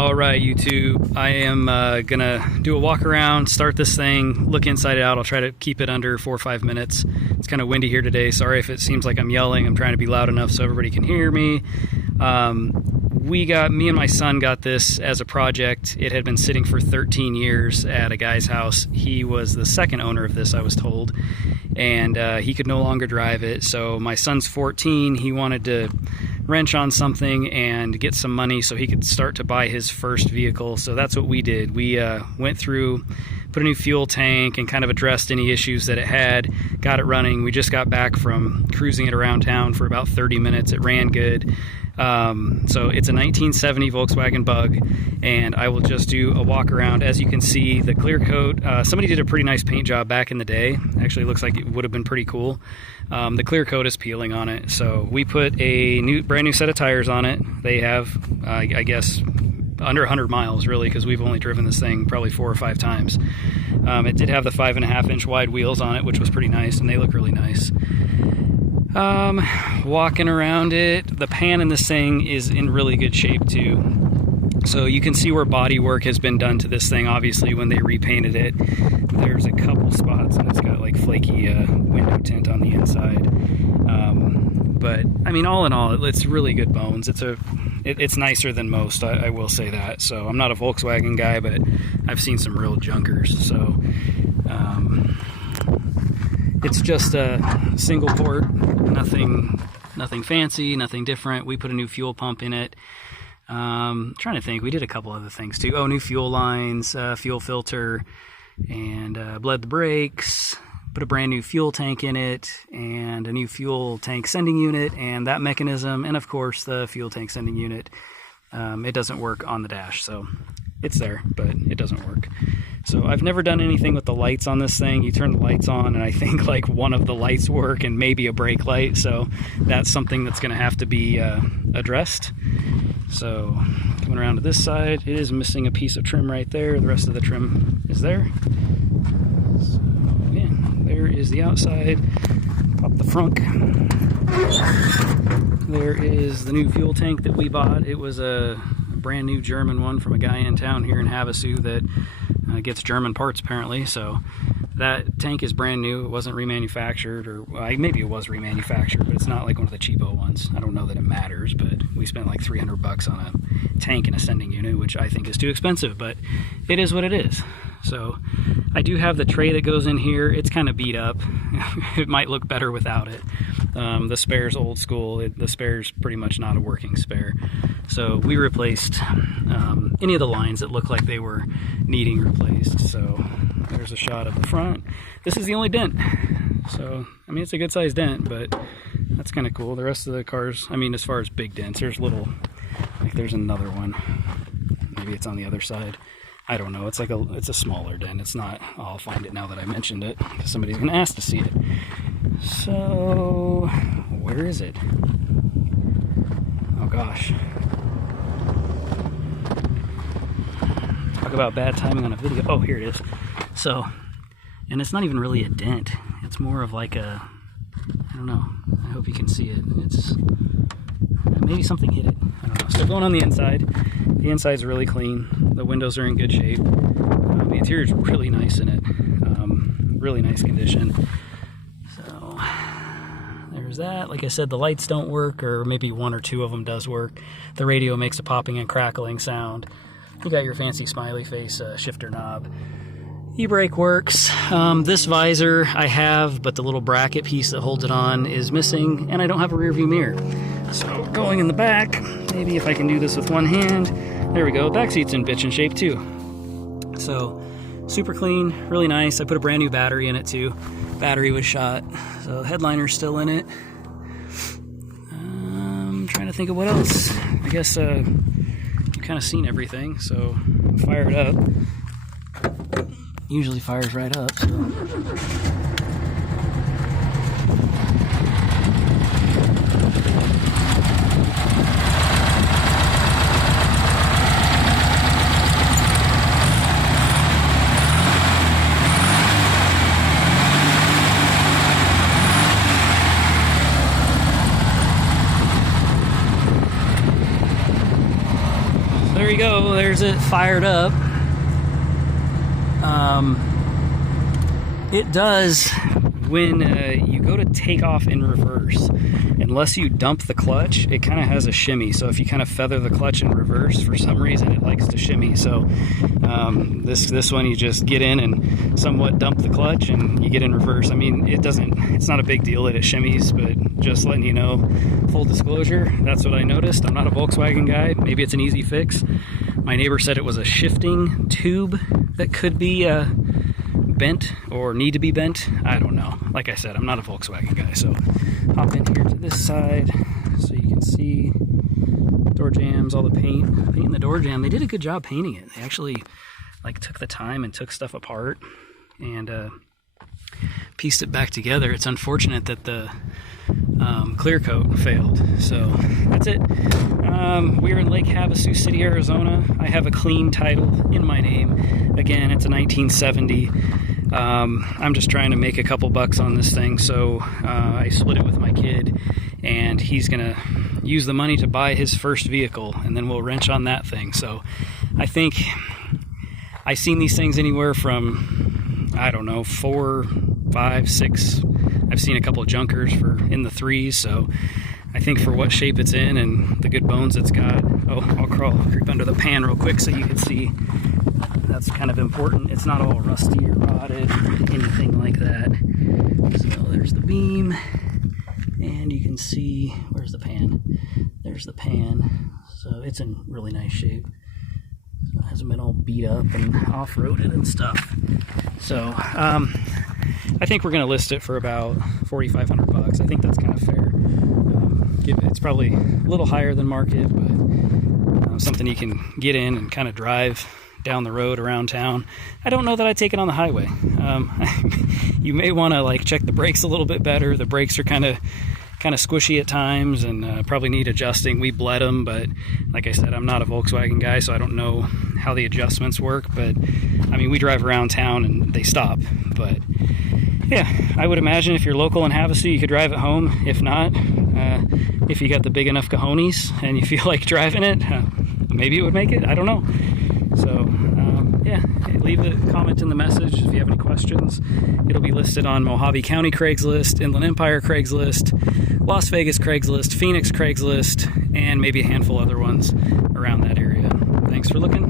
All right, YouTube, I am gonna do a walk around, start this thing, look inside it out. I'll try to keep it under 4 or 5 minutes. It's kind of windy here today. Sorry if it seems like I'm yelling. I'm trying to be loud enough so everybody can hear me. Me and my son got this as a project. It had been sitting for 13 years at a guy's house. He was the second owner of this, I was told, and he could no longer drive it. So my son's 14. He wanted to wrench on something and get some money so he could start to buy his first vehicle. So that's what we did. We went through, put a new fuel tank, and kind of addressed any issues that it had, got it running. We just got back from cruising it around town for about 30 minutes. It ran good. So it's a 1970 Volkswagen Bug, and I will just do a walk around. As you can see, the clear coat, somebody did a pretty nice paint job back in the day. Actually, looks like it would have been pretty cool. The clear coat is peeling on it, so we put a brand new set of tires on it. They have, I guess, under 100 miles really, because we've only driven this thing probably 4 or 5 times. It did have the 5.5-inch wide wheels on it, which was pretty nice, and they look really nice. Walking around it, the pan in this thing is in really good shape too. So you can see where body work has been done to this thing. Obviously, when they repainted it, there's a couple spots and it's got like flaky window tint on the inside. But I mean, all in all, it's really good bones. It's nicer than most, I will say that. So I'm not a Volkswagen guy, but I've seen some real junkers. So it's just a single port, nothing fancy, nothing different. We put a new fuel pump in it. Trying to think, we did a couple other things too. Oh, new fuel lines, fuel filter, and bled the brakes. Put a brand new fuel tank in it, and a new fuel tank sending unit, and that mechanism, and of course the fuel tank sending unit. It doesn't work on the dash, so it's there, but it doesn't work. So I've never done anything with the lights on this thing. You turn the lights on, and I think like one of the lights work, and maybe a brake light. So that's something that's going to have to be addressed. So coming around to this side, it is missing a piece of trim right there. The rest of the trim is there. So yeah, there is the outside. Pop the frunk. There is the new fuel tank that we bought. It was a brand new German one from a guy in town here in Havasu that gets German parts apparently. So that tank is brand new. It wasn't remanufactured, or maybe it was remanufactured, but it's not like one of the cheapo ones. I don't know that it matters, but we spent like $300 on a tank and a sending unit, which I think is too expensive, but it is what it is. So I do have the tray that goes in here. It's kind of beat up. It might look better without it. The spare's old school. The spare's pretty much not a working spare. So we replaced any of the lines that looked like they were needing replaced. So there's a shot of the front. This is the only dent. So, I mean, it's a good sized dent, but that's kind of cool. The rest of the cars, I mean, as far as big dents, there's little, like there's another one. Maybe it's on the other side. I don't know. It's like it's a smaller dent. It's not, I'll find it now that I mentioned it, because somebody's going to ask to see it. So, where is it? Oh gosh. Talk about bad timing on a video. Oh, here it is. So, and it's not even really a dent. It's more of like a, I don't know. I hope you can see it. It's, maybe something hit it. I don't know. So going on the inside. The inside's really clean. The windows are in good shape. The interior's really nice in it. Really nice condition. So there's that. Like I said, the lights don't work, or maybe one or two of them does work. The radio makes a popping and crackling sound. You got your fancy smiley face shifter knob. E-brake works. This visor I have, but the little bracket piece that holds it on is missing, and I don't have a rear view mirror. So going in the back, maybe if I can do this with one hand. There we go. Back seat's in bitchin' shape too. So super clean, really nice. I put a brand new battery in it too. Battery was shot, so headliner's still in it. I'm trying to think of what else. I guess you've kind of seen everything, so fire it up. Usually fires right up, so. there you go. There's it fired up. It does, when you go to take off in reverse, unless you dump the clutch, it kind of has a shimmy. So if you kind of feather the clutch in reverse, for some reason it likes to shimmy. So this one, you just get in and somewhat dump the clutch and you get in reverse. I mean, it's not a big deal that it shimmies, but just letting you know, full disclosure, that's what I noticed. I'm not a Volkswagen guy. Maybe it's an easy fix. My neighbor said it was a shifting tube that could be bent or need to be bent. I don't know. Like I said, I'm not a Volkswagen guy, so hop in here to this side so you can see door jambs, all the paint in the door jamb. They did a good job painting it. They actually took the time and took stuff apart and pieced it back together. It's unfortunate that the clear coat failed. So that's it. We're in Lake Havasu City, Arizona. I have a clean title in my name. Again, it's a 1970. I'm just trying to make a couple bucks on this thing, so I split it with my kid, and he's gonna use the money to buy his first vehicle, and then we'll wrench on that thing. So I think I've seen these things anywhere from, I don't know, 4, 5, 6. I've seen a couple of junkers for in the 3s, so I think for what shape it's in and the good bones it's got. Oh, I'll creep under the pan real quick so you can see. That's kind of important. It's not all rusty or rotted or anything like that. So there's the beam, and you can see, where's the pan? There's the pan. So it's in really nice shape. So it hasn't been all beat up and off-roaded and stuff. So I think we're going to list it for about $4,500. I think that's kind of fair. It's probably a little higher than market, but something you can get in and kind of drive down the road around town. I don't know that I'd take it on the highway. You may want to check the brakes a little bit better. The brakes are kind of squishy at times and probably need adjusting. We bled them, but like I said, I'm not a Volkswagen guy, so I don't know how the adjustments work. But I mean, we drive around town and they stop. But yeah, I would imagine if you're local in Havasu, you could drive it home. If not, if you got the big enough cojones and you feel like driving it, maybe it would make it. I don't know. So yeah, leave a comment in the message if you have any questions. It'll be listed on Mohave County Craigslist, Inland Empire Craigslist, Las Vegas Craigslist, Phoenix Craigslist, and maybe a handful other ones around that area. Thanks for looking.